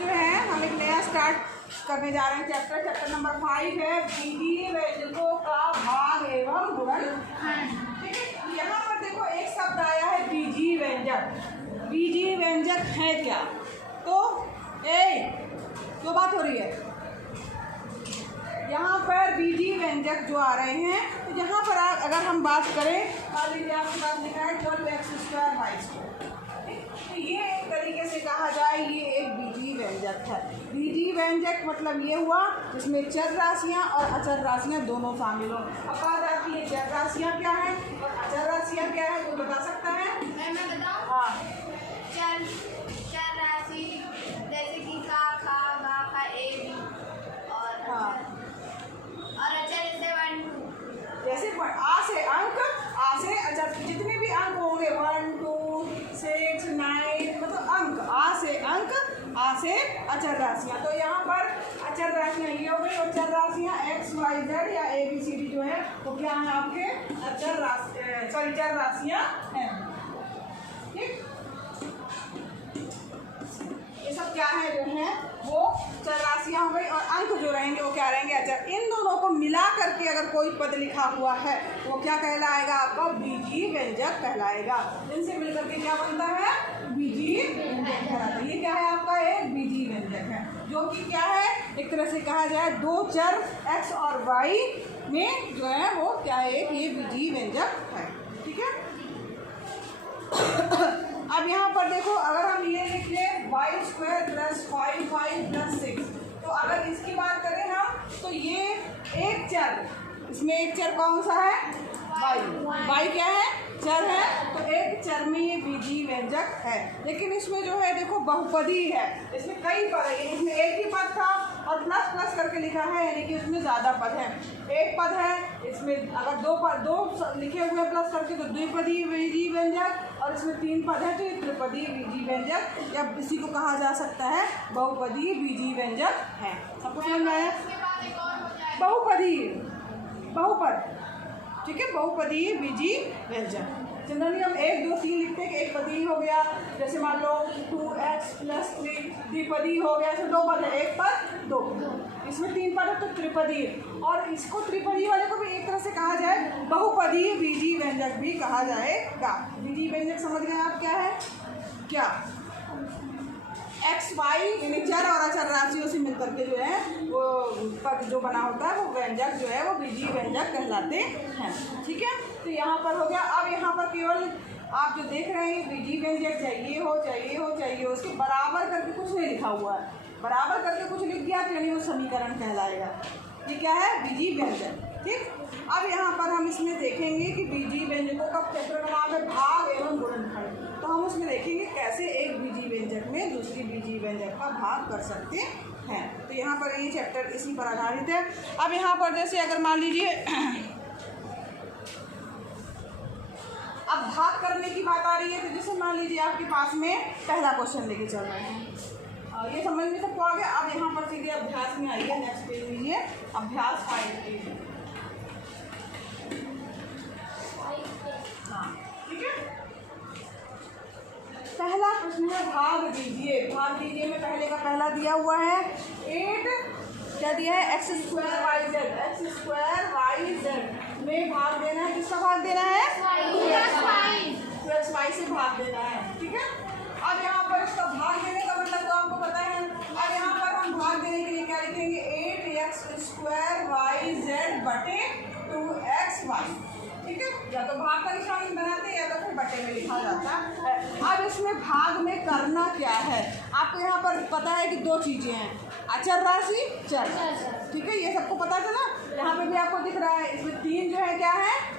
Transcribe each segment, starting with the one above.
जो है हम एक नया स्टार्ट करने जा रहे हैं चैप्टर नंबर 5 है बीजीय व्यंजकों का भाग एवं गुणन। ठीक है, यहाँ पर देखो एक शब्द आया है बीजीय व्यंजक। बीजीय व्यंजक है क्या? तो जो बात हो रही है यहाँ पर बीजीय व्यंजक जो आ रहे हैं, तो यहाँ पर अगर हम बात करें, मान लीजिए आपके पास लिखा है 12x² तो ये एक तरीके से कहा जाए ये एक बीजीय व्यंजक है। बीजीय व्यंजक मतलब ये हुआ जिसमें चर राशियाँ और अचर राशियाँ दोनों शामिल हो। अब बात आती है चर राशियाँ क्या है और अचर राशियाँ क्या है, तो बता सकता है? मैं बताऊँ? हाँ, चर राशि जैसे कि का, खा, गा, खा, ए, बी हाँ, और अचर जैसे 1 2 जैसे आ से अंक, आ से अचर, जितने भी अंक होंगे 1 2 6 9 मतलब अंक, आ से अंक, आ से अचर राशियाँ। तो यहाँ पर अचर राशियाँ ये हो गई और चर राशियाँ x y z या a b c d जो है वो क्या है आपके अचर राशि चर राशियाँ हैं। ठीक, ये सब क्या है जो है वो चर राशियाँ हो गई और अंक जो रहेंगे वो क्या रहेंगे अचर। इन दोनों को मिला करके अगर कोई पद लिखा हुआ है वो क्या कहलाएगा आपका बीजीय व्यंजक कहलाएगा। इनसे मिलकर के क्या बनता है बीजीय व्यंजक कहलाता है। ये क्या है आपका एक बीजीय व्यंजक है जो कि क्या है एक तरह से कहा जाए दो चर x और y में जो है वो क्या है एक ये बीजीय व्यंजक है। ठीक है, अब यहाँ पर देखो अगर हम ये लिख लें y² + 5y + 6 तो अगर इसकी बात करें हम तो ये एक चर, इसमें एक चर कौन सा है y क्या है चर है, तो एक चर में ये बीजीय व्यंजक है। लेकिन इसमें जो है देखो बहुपदी है, इसमें कई पद है, इसमें एक ही पद था और प्लस प्लस करके लिखा है यानी कि उसमें ज़्यादा पद है। एक पद है इसमें अगर दो लिखे हुए प्लस करके तो द्विपदी बीजीय व्यंजक और इसमें 3 पद है तो ये त्रिपदी बीजीय व्यंजक या इसी को कहा जा सकता है बहुपदी बीजीय व्यंजक है। सबको समझ में आया? बहुपदी बहुपद, ठीक है, बहुपदीय बीजीय व्यंजक। जनरली हम 1 2 3 लिखते हैं कि एक पदी हो गया, जैसे मान लो 2x + 3 द्विपदी हो गया, इसमें 2 पद है, एक पद 2, इसमें 3 पद है तो त्रिपदी। और इसको त्रिपदी वाले को भी एक तरह से कहा जाए बहुपदीय बीजीय व्यंजक भी कहा जाएगा। बीजीय व्यंजक समझ गए आप क्या है? क्या x y यानी चर और अचर राशियों से मिलकर के जो है वो पद जो बना होता है वो व्यंजक जो है वो बीजीय व्यंजक कहलाते हैं। ठीक है, तो यहाँ पर हो गया। अब यहाँ पर केवल आप जो देख रहे हैं बीजीय व्यंजक चाहिए हो उसके बराबर करके कुछ नहीं लिखा हुआ है। बराबर करके कुछ लिख दिया तो यानी वो समीकरण कहलाएगा। ये क्या है बीजीय व्यंजक। ठीक, अब यहाँ पर हम इसमें देखेंगे कि बीजीय व्यंजकों का चैप्टर का नाम है भाग एवं गुणनखंड। तो हम उसमें देखेंगे कैसे एक बीजीय व्यंजक में दूसरी बीजीय व्यंजक का भाग कर सकते हैं। तो यहाँ पर ये चैप्टर इसी पर आधारित है। अब यहाँ पर जैसे अगर मान लीजिए अब भाग करने की बात आ रही है तो जैसे मान लीजिए आपके पास में पहला क्वेश्चन लेके चल रहे हैं, ये समझ में सबको आ गया। अब यहाँ पर सीधे अभ्यास में आइए, नेक्स्ट पेज लीजिए, अभ्यास 5 लीजिए। हाँ, ठीक है, पहला प्रश्न है भाग दीजिए। भाग दीजिए में पहले का पहला दिया हुआ है 8 क्या दिया है x² yz में भाग देना है। किसका भाग देना है? 2xy से भाग देना है। ठीक है, अब यहाँ पर इसका भाग देने का मतलब तो आपको पता है। अब यहाँ पर हम भाग देने के लिए क्या लिखेंगे 8x² yz बटे 2xy। ठीक है, या तो भाग का निशान बनाते हैं या तो फिर बटे में लिखा जाता है। अब इसमें भाग में करना क्या है आपको यहाँ पर पता है कि 2 चीज़ें हैं, अचर राशि चर। ठीक है, ये सबको पता चला। यहाँ पे भी आपको दिख रहा है इसमें 3 जो है क्या है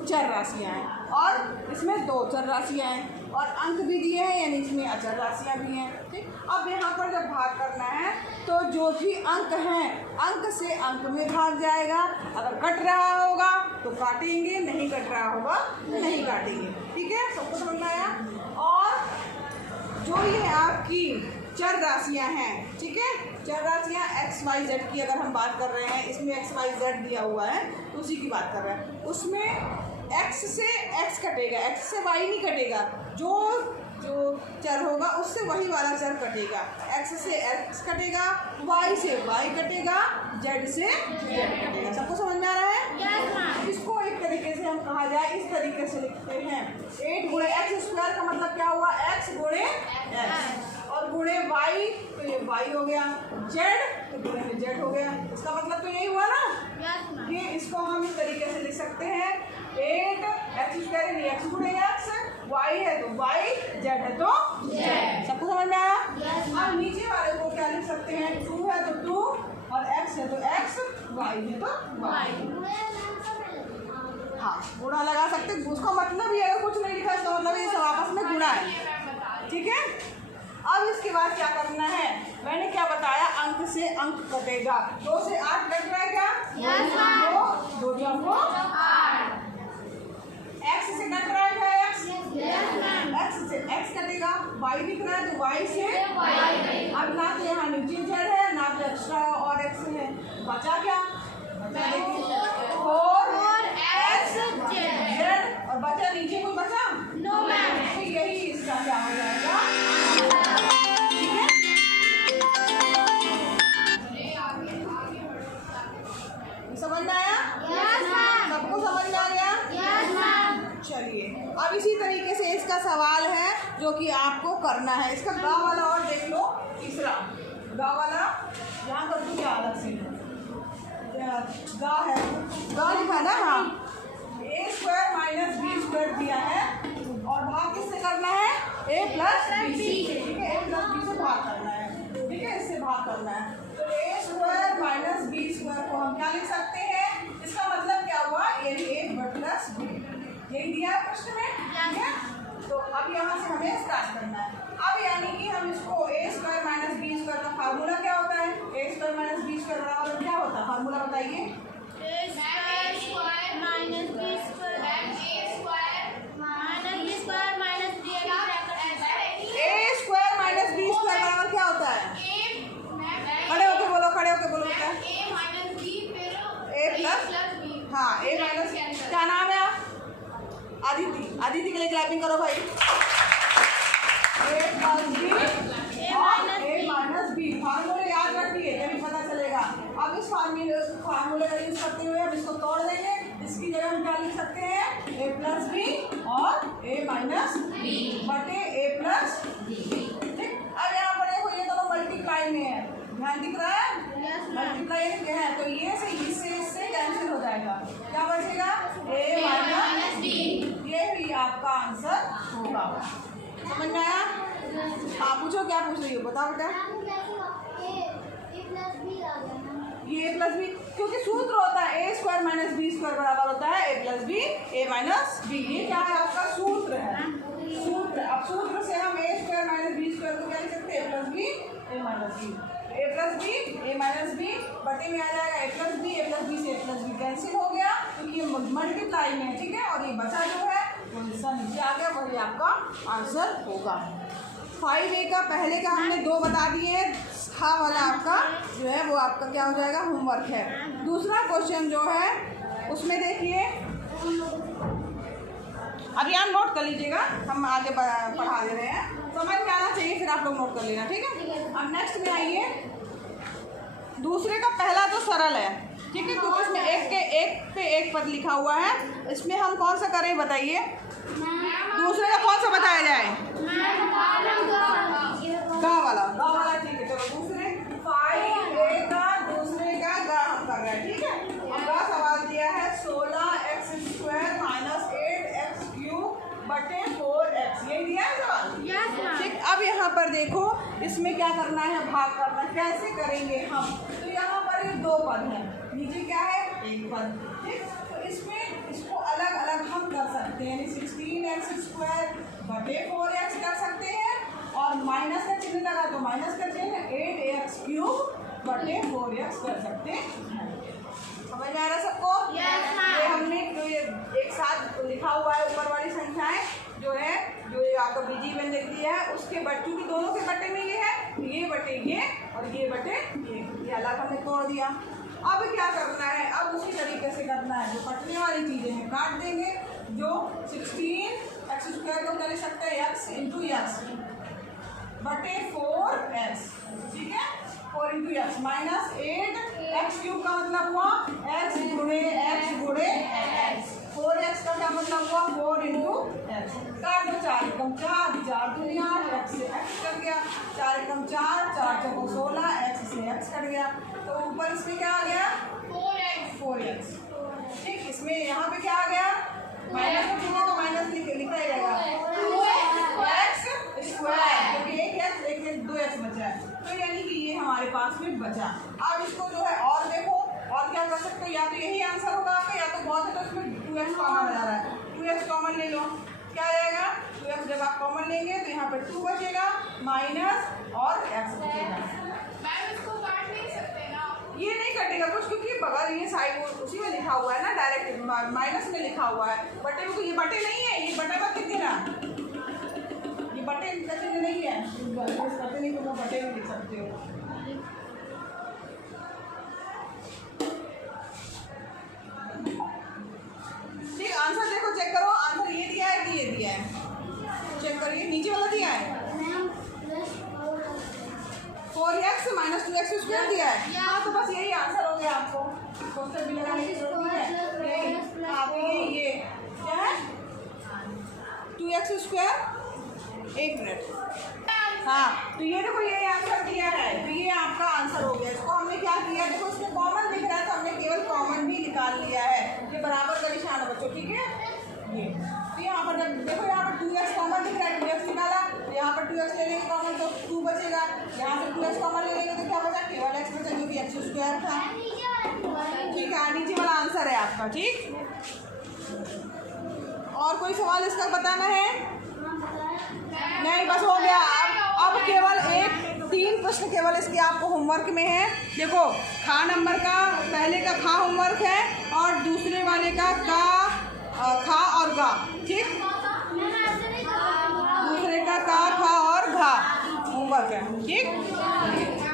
चर राशियाँ हैं और इसमें 2 चर राशियाँ हैं और अंक भी दिए हैं यानी इसमें अचर राशियाँ भी हैं। ठीक, अब यहाँ पर जब भाग करना है तो जो भी अंक हैं अंक से अंक में भाग जाएगा। अगर कट रहा होगा तो काटेंगे, नहीं कट रहा होगा तो नहीं काटेंगे। ठीक है, सबको समझ में आया? और जो ये आपकी चर राशियाँ हैं, ठीक है, चर राशियाँ x y z की अगर हम बात कर रहे हैं, इसमें x y z दिया हुआ है तो उसी की बात कर रहे हैं। उसमें x से x कटेगा, x से y नहीं कटेगा। जो जो चर होगा उससे वही वाला चर कटेगा। x से x कटेगा, y से y कटेगा, z से z कटेगा। सबको समझ में आ रहा है? इसको एक तरीके से हम कहा जाए इस तरीके से लिखते हैं 8 गुणे x स्क्वायर का मतलब क्या हुआ x गुणे x और गुणे y तो ये y हो गया, z तो गुणे में z हो गया। इसका मतलब तो यही हुआ ना कि इसको हम इस तरीके से लिख सकते हैं 8 x स्क्वायर यानी x गुणे x, y है तो y, z है तो z। सबको समझ में आया? अब नीचे वाले को क्या लिख सकते हैं 2 है तो 2 और x है तो x, y है तो y। हाँ गुणा लगा सकते हैं, उसका मतलब ये अगर कुछ नहीं लिखा इसका मतलब ये सब आपस में गुणा है। ठीक है, अब इसके बाद क्या करना है, मैंने क्या बताया अंक से अंक कटेगा। 2 से 8 कट रहा है क्या? 2 को 8। x से कट रहा है क्या? x से x कटेगा, y दिख रहा है तो y से y। अब ना तो यहाँ नीचे z है ना तो एक्स्ट्रा और x है, बचा क्या? बचा देखिए 4x z और बचा नीचे कोई बचा? No ma'am. तो यही इसका क्या हो जाएगा? ठीक है, समझ में आया? सबको समझ में आ गया? चलिए अब इसी तरीके से इसका सवाल है जो कि आपको करना है। इसका गा वाला और देख लो, तीसरा गा वाला यहाँ कर दूँ क्या अलग से? गा है, गा लिखा ना? हाँ, a square minus B square दिया है और भाग किससे करना है? a plus B. ठीक है, a प्लस बी से भाग करना है। ठीक है, इससे भाग करना है तो a square minus B square को हम क्या लिख सकते हैं? इसका मतलब क्या हुआ? यानी a प्लस बी, यही दिया है प्रश्न में। ठीक है, तो अब यहाँ से हमें स्टार्ट करना है। अब यानी कि हम इसको a square minus B square का फार्मूला क्या होता है? a square minus B square बराबर क्या होता है? फार्मूला बताइए। a square minus B square बराबर क्या होता है? खड़े होके बोलो, खड़े होके बोलो बेटा। a प्लस, हाँ a माइनस, क्या नाम है आप? आदिति, आदिति के लिए क्लैपिंग करो भाई। a प्लस बी और a माइनस बी, फार्मूले याद रखिए तभी पता चलेगा। अब इस फार्मूले का यूज करते हुए हम इसको तोड़ देंगे। इसकी जगह हम क्या लिख सकते हैं? a प्लस बी और a माइनस बी बटे a प्लस बी। ठीक, अब यहाँ पर देखो ये दोनों मल्टीप्लाई में है, ध्यान दिख रहा है? मल्टीप्लाई है तो ये से इससे कैंसिल हो जाएगा, क्या बचेगा? a minus B. ये भी आपका आंसर होगा। समझ में आया? आप पूछो, क्या पूछ रही हो बताओ बेटा। ये a प्लस बी, क्योंकि सूत्र होता है a square minus B square बराबर होता है a plus B a minus B. ये क्या है? आपका सूत्र है, सूत्र। अब सूत्र से हम a square minus B square को क्या लिख सकते हैं? a plus B a minus B, a plus B a minus B बटे में आ जाएगा a प्लस बी से a प्लस बी कैंसिल हो गया क्योंकि ये मल्टीप्लाई में है। ठीक है, और ये बचा जो है वो हिस्सा नीचे आ गया, वही आपका आंसर होगा। 5A का पहले का हमने 2 बता दिए हैं, हाँ वाला आपका जो है वो आपका क्या हो जाएगा? होमवर्क है। दूसरा क्वेश्चन जो है उसमें देखिए, अभी आप नोट कर लीजिएगा, हम आगे पढ़ा दे रहे हैं, समझ में आना चाहिए फिर आप लोग नोट कर लेना। ठीक है, अब नेक्स्ट में आइए। दूसरे का पहला तो सरल है, ठीक है, क्योंकि इसमें एक पे एक पद लिखा हुआ है। इसमें हम कौन सा करें बताइए? दूसरे का कौन सा बताया जाए? गा वाला, गा वाला। ठीक है, चलो दूसरे 5A का दूसरे का गा हम कर रहे हैं। ठीक है, अब गा सवाल दिया है 16x square minus 8x cube बटे 4x, यही दिया है सवाल। ठीक, अब यहाँ पर देखो इसमें क्या करना है? भाग करना। कैसे करेंगे हम? तो यहाँ पर ये 2 पद हैं, नीचे क्या है? 1 पद। ठीक, तो इसमें इसको अलग अलग हम कर सकते हैं, 16x स्क्वायर बटे 4x कर सकते हैं और माइनस का चिन्ह लगा तो माइनस का चिन्ह 8x क्यूब बटे 4x कर सकते हैं। समझ में आ रहा सबको? ये हमने जो ये एक साथ लिखा हुआ है ऊपर वाली संख्याएं जो है, जो ये आपका बीजी बन दिया है उसके बट्टू की दोनों के बटे में ये है, ये बटे ये और ये बटे ये अलग हमने तोड़ दिया। अब क्या करना है? अब उसी तरीके से करना है, जो कटने वाली चीज़ें हैं काट देंगे। जो 16 एक्स स्क्वायर को क्या लिख सकते हैं, एक्स इंटू एक्स बटे 4x, ठीक है, 4 into x minus 8x cube का मतलब हुआ x गुणे x, 4x का क्या मतलब हुआ 4 इंटू एक्स। काट दो 4 एकम 4, 4 दूनी 8, x से x कट गया, 4 एकम 4, 4 चौको 16, x से x कट गया। तो ऊपर इसमें क्या आ गया 4x, ठीक। इसमें यहाँ पे क्या आ गया, माइनस में कितने तो माइनस लिखा ही जाएगा 2x स्क्वायर, क्योंकि एक 2x बचा है, तो यानी कि ये हमारे पास में बचा। अब इसको जो है और देखो, और क्या कर सकते हो, या तो यही आंसर होगा आपका, या तो बहुत है तो इसमें 2x कॉमन आ जा रहा है, 2x कॉमन ले लो, क्या आएगा 2x जब आप कॉमन लेंगे तो यहाँ पर 2 बचेगा माइनस और x बचेगा। मैम इसको काट नहीं सकते ना, ये नहीं कटेगा कुछ, क्योंकि बगल ये साइड उसी में लिखा हुआ है ना, डायरेक्ट माइनस में लिखा हुआ है। बटे में तो ये बटे नहीं है, ये बटे मत लिख देना, ये बटे नहीं है, बटे नहीं तो वो बटे में लिख सकते हो। ठीक, आंसर देखो, चेक करो, आंसर ये दिया है कि ये दिया है, चेक करिए, नीचे वाला दिया है 4x माइनस 2x स्क्वायर दिया है। हाँ, तो बस यही आंसर हो गया, आपको क्वेश्चन भी लगाने की जरूरत नहीं है। आप ये क्या है 2x स्क्वायर, एक मिनट, हाँ, तो ये देखो ये आंसर दिया है, तो ये आपका आंसर हो गया। इसको हमने क्या किया, देखो इसमें कॉमन दिख रहा है तो हमने केवल कॉमन भी निकाल लिया है, ये बराबर का निशान है बच्चों, ठीक है। ये तो यहाँ पर जब देखो यहाँ पर 2x कॉमन दिख रहा है, 2x निकाला, यहाँ पर 2x ले लेंगे कॉमन तो 2 बचेगा, यहाँ पर 2x कॉमन ले लेंगे तो क्या बचा, केवल x बचा, जो कि x स्क्वायर था, ठीक है। नीचे वाला आंसर है आपका, ठीक। और कोई सवाल इसका बताना है, नहीं, बस हो गया। अब केवल 3 प्रश्न केवल इसके आपको होमवर्क में है। देखो, खा नंबर का पहले का खा होमवर्क है और दूसरे वाले का खा और गा, ठीक, दूसरे का खा और घा होमवर्क है, ठीक।